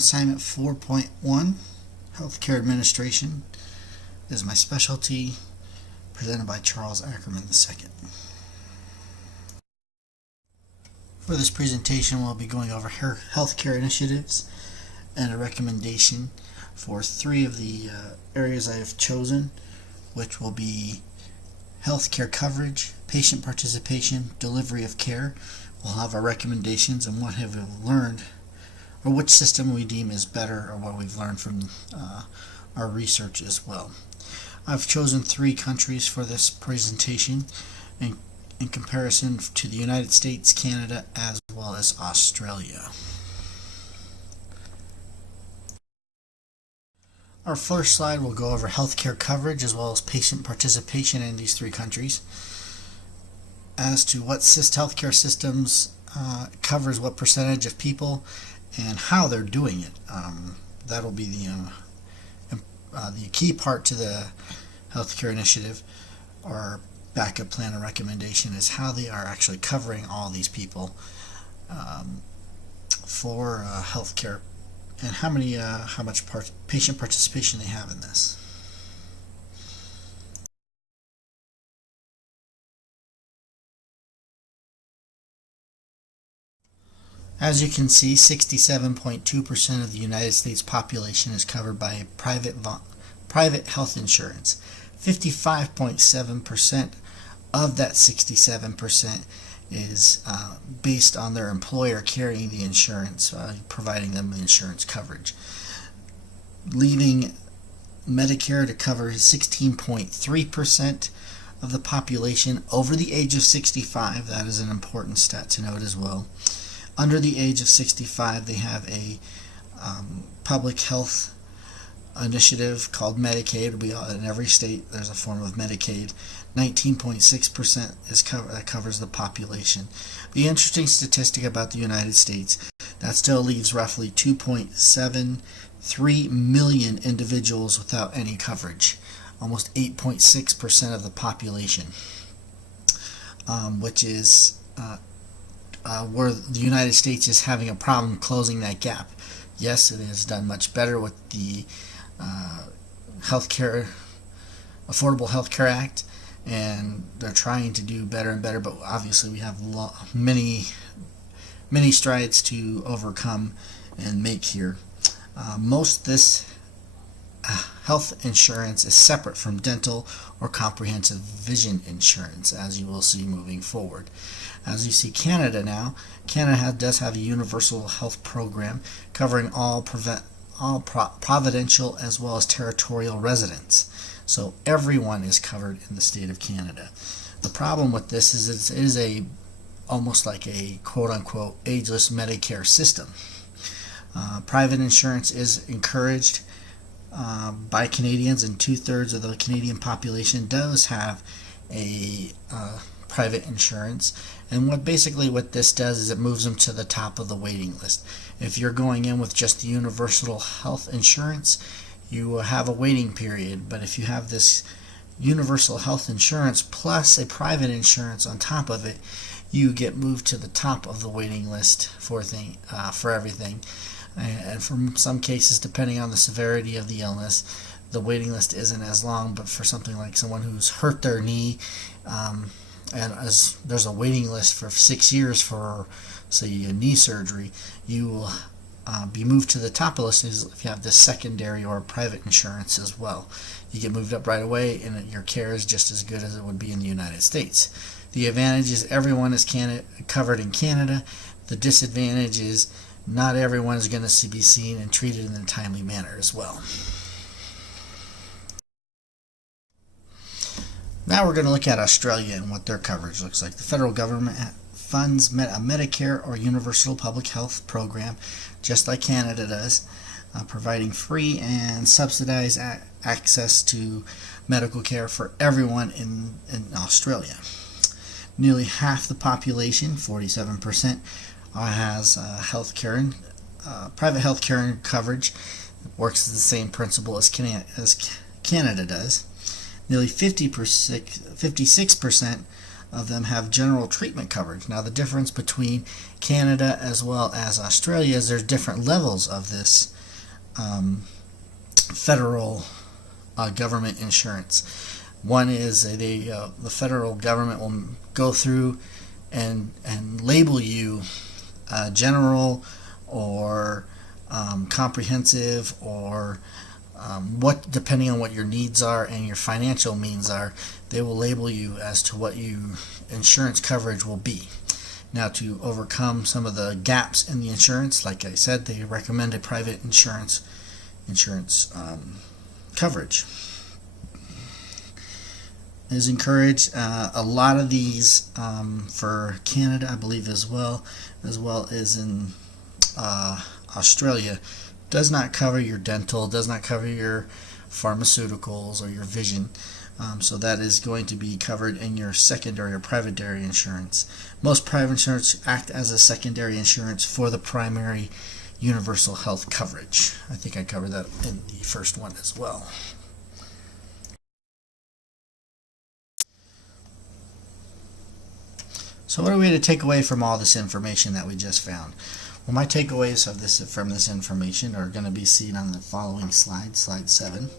Assignment 4.1, Healthcare Administration, is my specialty, presented by Charles Ackerman II. For this presentation, we'll be going over healthcare initiatives and a recommendation for three of the areas I have chosen, which will be healthcare coverage, patient participation, delivery of care. We'll have our recommendations and what have we learned, or which system we deem is better, or what we've learned from our research as well. I've chosen three countries for this presentation in comparison to the United States, Canada, as well as Australia. Our first slide will go over healthcare coverage as well as patient participation in these three countries. As to what healthcare systems covers what percentage of people and how they're doing it. That'll be the key part to the healthcare initiative or backup plan and recommendation is how they are actually covering all these people for healthcare and how much patient participation they have in this. As you can see, 67.2% of the United States population is covered by private health insurance. 55.7% of that 67% is based on their employer carrying the insurance, providing them the insurance coverage, leaving Medicare to cover 16.3% of the population over the age of 65. That is an important stat to note as well. Under the age of 65, they have a public health initiative called Medicaid. In every state, there's a form of Medicaid. 19.6% that covers the population. The interesting statistic about the United States, that still leaves roughly 2.73 million individuals without any coverage, almost 8.6% of the population, which is where the United States is having a problem closing that gap. Yes, it has done much better with the Affordable Health Care Act, and they're trying to do better and better, but obviously we have many strides to overcome and make here. Most this health insurance is separate from dental or comprehensive vision insurance, as you will see moving forward. As you see, Canada does have a universal health program covering all provincial as well as territorial residents. So everyone is covered in the state of Canada. The problem with this is it is almost like a quote-unquote ageless Medicare system. Private insurance is encouraged by Canadians, and 2/3 of the Canadian population does have a private insurance. And what this does is it moves them to the top of the waiting list. If you're going in with just the universal health insurance, you will have a waiting period. But if you have this universal health insurance plus a private insurance on top of it, you get moved to the top of the waiting list for everything. And for some cases, depending on the severity of the illness, the waiting list isn't as long. But for something like someone who's hurt their knee, and as there's a waiting list for 6 years for, say, a knee surgery, you will be moved to the top of the list if you have this secondary or private insurance as well. You get moved up right away, and your care is just as good as it would be in the United States. The advantage is everyone is covered in Canada. The disadvantage is not everyone is going to be seen and treated in a timely manner as well. Now we're going to look at Australia and what their coverage looks like. The federal government funds a Medicare or universal public health program, just like Canada does, providing free and subsidized access to medical care for everyone in Australia. Nearly half the population, 47%, has private health care coverage. It works as the same principle as Canada does. Nearly 56% of them have general treatment coverage. Now, the difference between Canada as well as Australia is there's different levels of this federal government insurance. One is the federal government will go through and label you general or comprehensive, or what, depending on what your needs are and your financial means are, they will label you as to what your insurance coverage will be. Now, to overcome some of the gaps in the insurance, like I said, they recommend a private insurance coverage is encouraged. A lot of these for Canada, I believe, as well as in Australia, does not cover your dental, does not cover your pharmaceuticals or your vision. So that is going to be covered in your secondary or primary insurance. Most private insurance act as a secondary insurance for the primary universal health coverage. I think I covered that in the first one as well. So what are we to take away from all this information that we just found? Well, my takeaways from this information are going to be seen on the following slide, slide 7.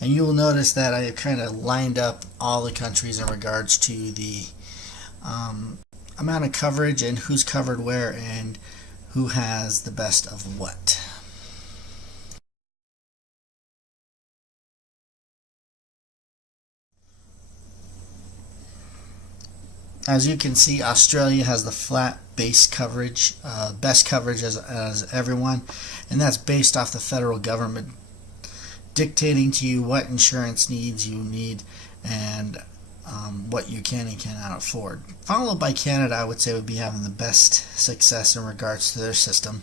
And you will notice that I have kind of lined up all the countries in regards to the amount of coverage and who's covered where and who has the best of what. As you can see, Australia has the flat base coverage, best coverage as everyone, and that's based off the federal government dictating to you what insurance needs you need and what you can and cannot afford. Followed by Canada, I would say, would be having the best success in regards to their system.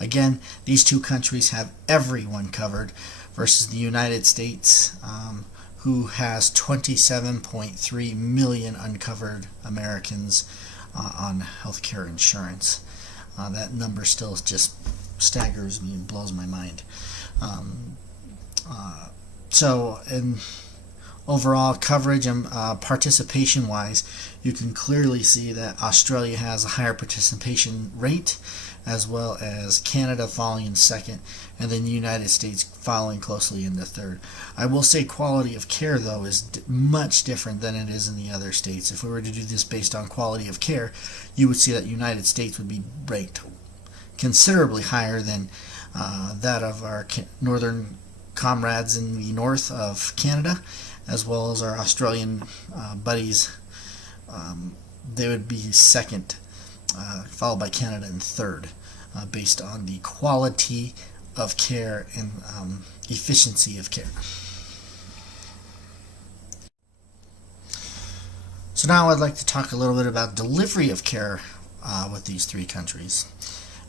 Again, these two countries have everyone covered versus the United States, who has 27.3 million uncovered Americans on healthcare insurance. That number still just staggers me and blows my mind. So, in overall coverage and participation wise, you can clearly see that Australia has a higher participation rate, as well as Canada following in second, and then the United States following closely in the third. I will say quality of care, though, is much different than it is in the other states. If we were to do this based on quality of care, you would see that the United States would be ranked considerably higher than that of our northern comrades in the north of Canada, as well as our Australian buddies. They would be second, followed by Canada in third, based on the quality of care and efficiency of care. So now I'd like to talk a little bit about delivery of care with these three countries.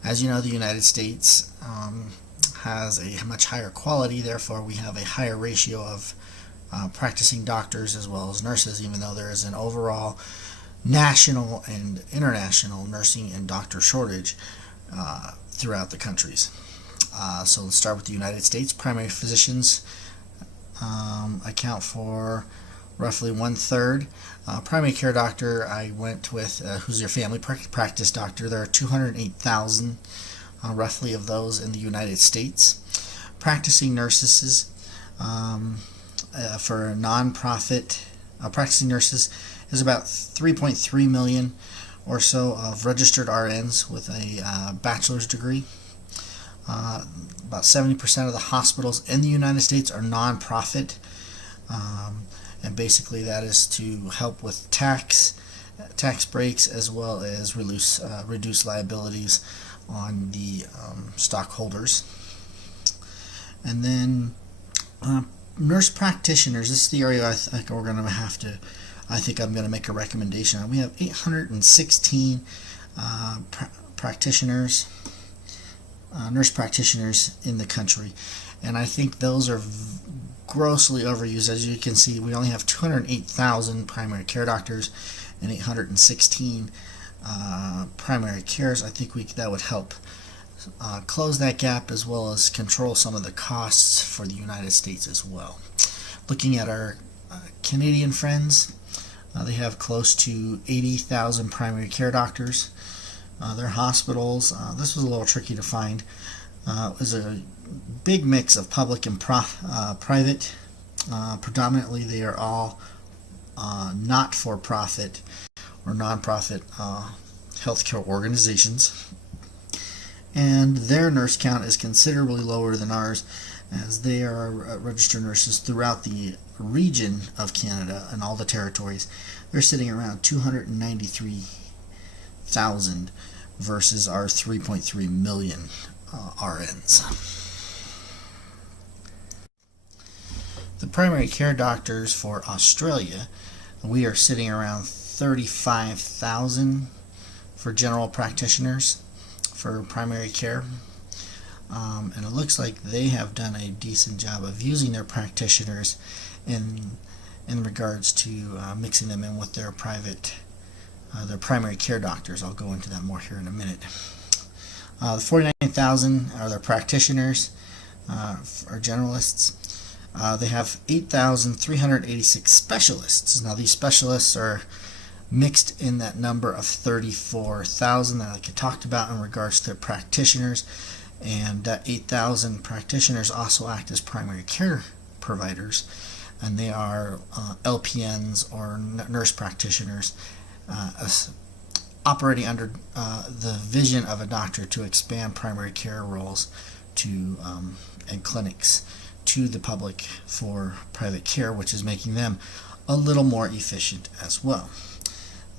As you know, the United States has a much higher quality, therefore we have a higher ratio of practicing doctors as well as nurses, even though there is an overall national and international nursing and doctor shortage throughout the countries. So let's start with the United States. Primary physicians account for roughly 1/3. Primary care doctor, I went with who's your family practice doctor. There are 208,000 roughly of those in the United States. Practicing nurses for nonprofit practicing nurses is about 3.3 million or so of registered RNs with a bachelor's degree. About 70% of the hospitals in the United States are nonprofit, and basically that is to help with tax breaks as well as reduce liabilities on the stockholders. And then nurse practitioners. This is the area I think we're going to have to. I think I'm going to make a recommendation on. We have 816 practitioners, nurse practitioners in the country, and I think those are grossly overused. As you can see, we only have 208,000 primary care doctors and 816 primary cares. I think that would help close that gap as well as control some of the costs for the United States as well. Looking at our Canadian friends, they have close to 80,000 primary care doctors. Their hospitals, this was a little tricky to find, is a big mix of public and private. Predominantly, they are all not-for-profit or non-profit healthcare organizations, and their nurse count is considerably lower than ours, as they are registered nurses throughout the region of Canada and all the territories. They're sitting around 293,000 versus our 3.3 million RNs. The primary care doctors for Australia, we are sitting around 35,000 for general practitioners for primary care. And it looks like they have done a decent job of using their practitioners in regards to mixing them in with their primary care doctors. I'll go into that more here in a minute. The 49,000 are their practitioners, are generalists. They have 8,386 specialists. Now these specialists are mixed in that number of 34,000 that I talked about in regards to their practitioners, and that 8,000 practitioners also act as primary care providers, and they are LPNs or nurse practitioners operating under the vision of a doctor to expand primary care roles to and clinics to the public for private care, which is making them a little more efficient as well.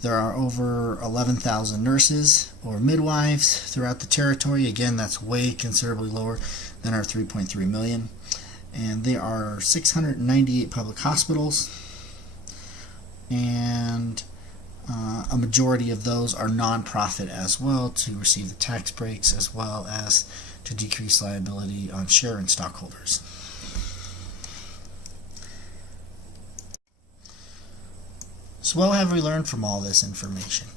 There are over 11,000 nurses or midwives throughout the territory. Again, that's way considerably lower than our 3.3 million. And there are 698 public hospitals, and a majority of those are non-profit as well, to receive the tax breaks as well as to decrease liability on share and stockholders. So what have we learned from all this information?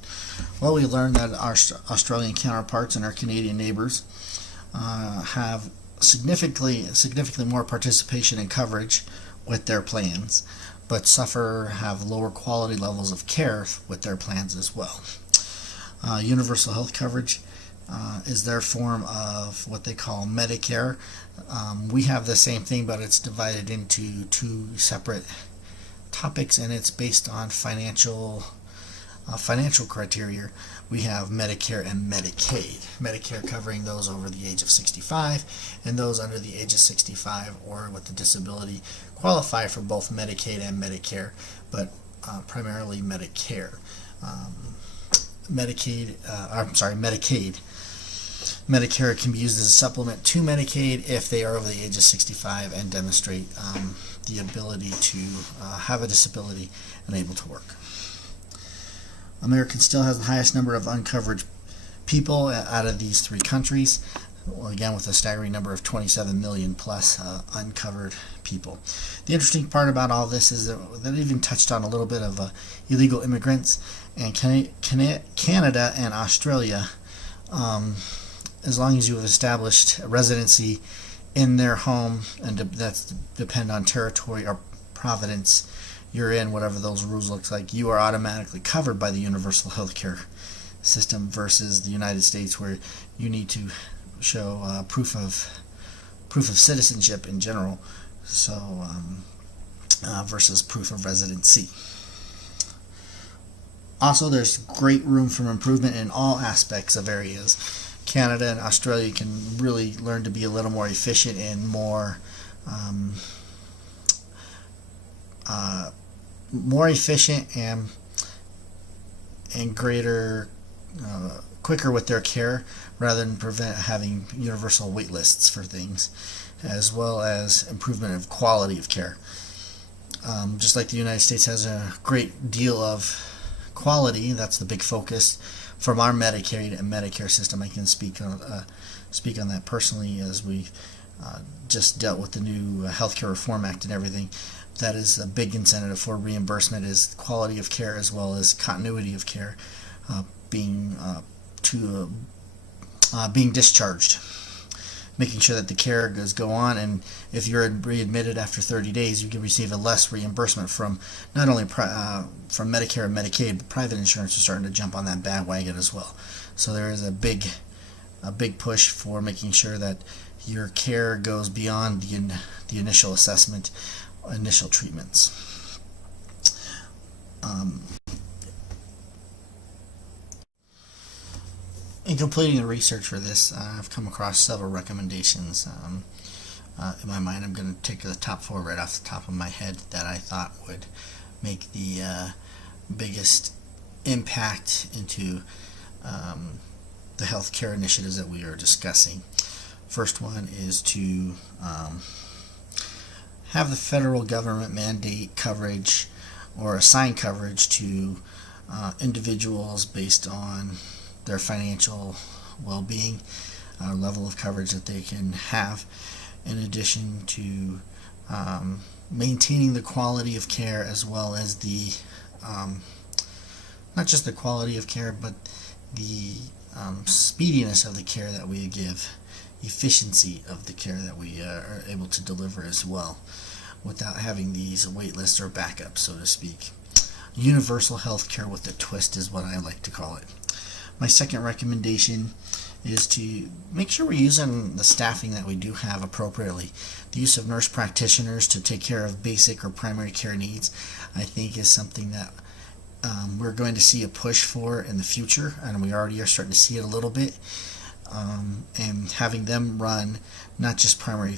Well, we learned that our Australian counterparts and our Canadian neighbors have significantly more participation and coverage with their plans, but have lower quality levels of care with their plans as well. Universal health coverage is their form of what they call Medicare. We have the same thing, but it's divided into two separate topics, and it's based on financial criteria. We have Medicare and Medicaid. Medicare covering those over the age of 65, and those under the age of 65 or with a disability qualify for both Medicaid and Medicare, but primarily Medicare. Medicaid. Medicare can be used as a supplement to Medicaid if they are over the age of 65 and demonstrate the ability to have a disability and able to work. America still has the highest number of uncovered people out of these three countries, again with a staggering number of 27 million plus uncovered people. The interesting part about all this is that it even touched on a little bit of illegal immigrants, and Canada and Australia, as long as you have established a residency in their home, and that's depend on territory or province you're in, whatever those rules looks like, you are automatically covered by the universal health care system, versus the United States, where you need to show proof of citizenship in general, so versus proof of residency. Also, there's great room for improvement in all aspects of areas. Canada and Australia can really learn to be a little more efficient and more efficient and greater quicker with their care, rather than having universal wait lists for things, as well as improvement of quality of care. Just like the United States has a great deal of quality, that's the big focus from our Medicaid and Medicare system. I can speak on that personally, as we just dealt with the new Healthcare Reform Act and everything. That is a big incentive for reimbursement, is quality of care as well as continuity of care being being discharged, making sure that the care does go on, and if you're readmitted after 30 days, you can receive a less reimbursement from not only from Medicare and Medicaid, but private insurance is starting to jump on that bandwagon as well. So there is a big push for making sure that your care goes beyond the initial assessment, initial treatments. In completing the research for this, I've come across several recommendations. In my mind, I'm going to take the top 4 right off the top of my head that I thought would make the biggest impact into the healthcare initiatives that we are discussing. First one is to have the federal government mandate coverage or assign coverage to individuals based on their financial well-being, level of coverage that they can have, in addition to maintaining the quality of care, as well as the not just the quality of care, but the speediness of the care that we give, efficiency of the care that we are able to deliver as well, without having these wait lists or backups, so to speak. Universal health care with a twist is what I like to call it. My second recommendation is to make sure we're using the staffing that we do have appropriately. The use of nurse practitioners to take care of basic or primary care needs, I think, is something that we're going to see a push for in the future, and we already are starting to see it a little bit. And having them run not just primary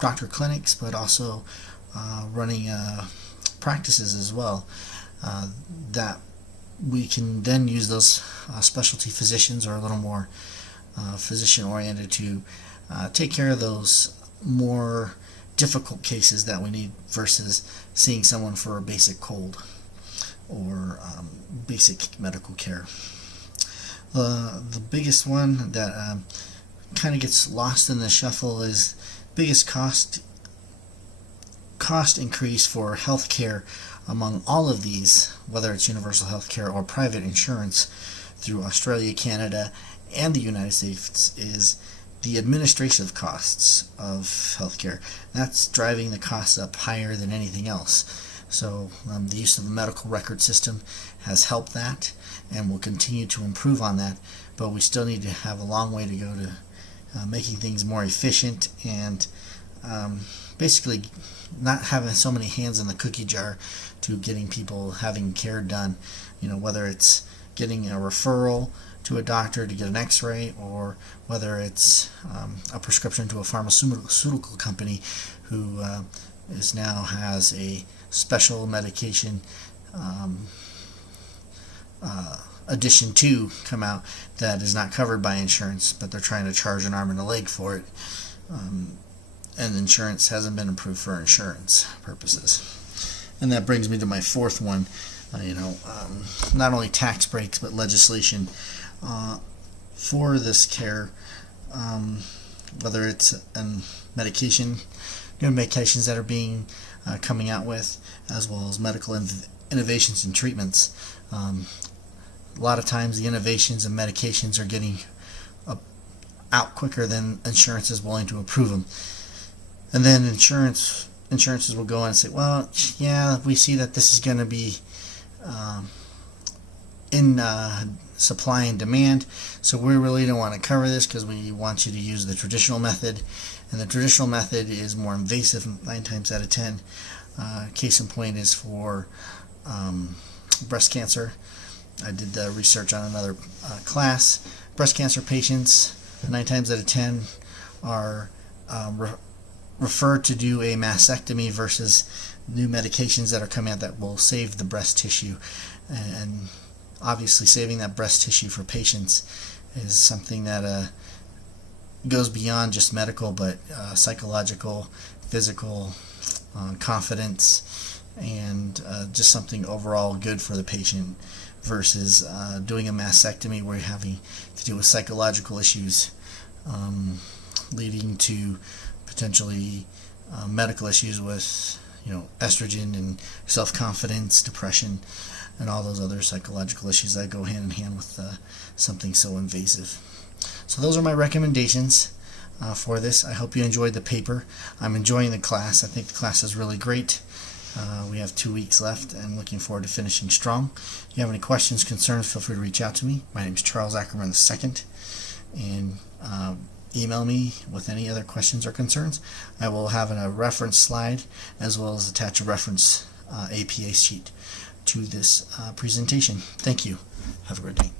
doctor clinics, but also running practices as well, that we can then use those specialty physicians, or a little more physician oriented, to take care of those more difficult cases that we need, versus seeing someone for a basic cold or basic medical care. The biggest one that kind of gets lost in the shuffle is biggest cost increase for healthcare among all of these, whether it's universal healthcare or private insurance through Australia, Canada, and the United States, is the administrative costs of healthcare. That's driving the costs up higher than anything else. So the use of the medical record system has helped that, and will continue to improve on that, but we still need to have a long way to go to making things more efficient, and basically not having so many hands in the cookie jar to getting people having care done. Whether it's getting a referral to a doctor to get an x-ray, or whether it's a prescription to a pharmaceutical company who now has a special medication addition to come out that is not covered by insurance, but they're trying to charge an arm and a leg for it, and insurance hasn't been approved for insurance purposes. And that brings me to my fourth one. Not only tax breaks, but legislation for this care, whether it's medication, new medications that are being coming out with, as well as medical innovations and treatments. A lot of times the innovations and medications are getting out quicker than insurance is willing to approve them. And then insurances will go in and say, well, yeah, we see that this is going to be in supply and demand, so we really don't want to cover this because we want you to use the traditional method. And the traditional method is more invasive 9 times out of 10. Case in point is for breast cancer. I did the research on another class. Breast cancer patients, 9 times out of 10, are referred to do a mastectomy versus new medications that are coming out that will save the breast tissue. And obviously saving that breast tissue for patients is something that goes beyond just medical, but psychological, physical, confidence, and just something overall good for the patient, versus doing a mastectomy where you're having to deal with psychological issues, leading to potentially medical issues with estrogen and self-confidence, depression, and all those other psychological issues that go hand in hand with something so invasive. So those are my recommendations for this. I hope you enjoyed the paper. I'm enjoying the class. I think the class is really great. We have 2 weeks left, and looking forward to finishing strong. If you have any questions, concerns, feel free to reach out to me. My name is Charles Ackerman II, and email me with any other questions or concerns. I will have a reference slide as well as attach a reference APA sheet to this presentation. Thank you. Have a great day.